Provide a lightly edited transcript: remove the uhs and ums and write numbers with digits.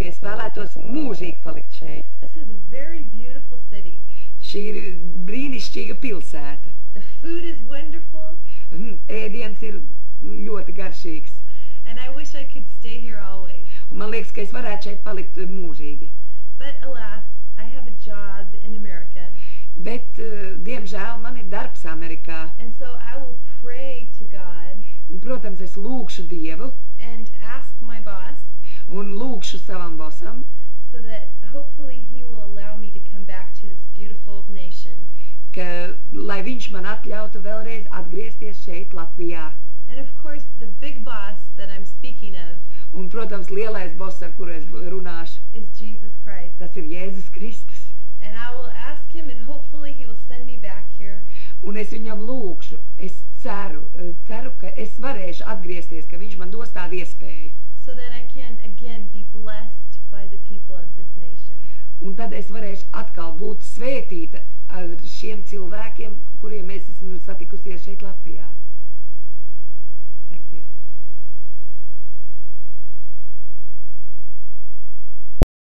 ka es vēlētos mūžīgi palikt šeit. This is a very beautiful city. Šī ir brīnišķīga pilsēta. The food is wonderful, Ēdiens ir ļoti garšīgs. and I wish I could stay here always. Un man liekas, ka es varētu šeit palikt mūžīgi. But alas, I have a job in America, Bet, diemžēl, man ir darbs Amerikā. and so I will pray to God Un, protams, es lūgšu Dievu and ask my boss un lūgšu savam bosam, so that hopefully he will allow me to come back to this beautiful nation. ka, lai viņš man atļautu vēlreiz atgriezties šeit, Latvijā. And of course, the big boss that I'm speaking of Un, protams, lielais boss, ar kuru es runāšu, is Jesus Christ. tas ir Jēzus Kristus. And I will ask him, and hopefully he will send me back here. Un es viņam lūgšu, es ceru, ka es varēšu atgriezties, ka viņš man dos tādu iespēju. So that I can again be blessed by the people of this nation. Un tad es varēšu atkal būt svētīta ar šiem cilvēkiem, kuriem mēs esam satikusies šeit Latvijā. Thank you.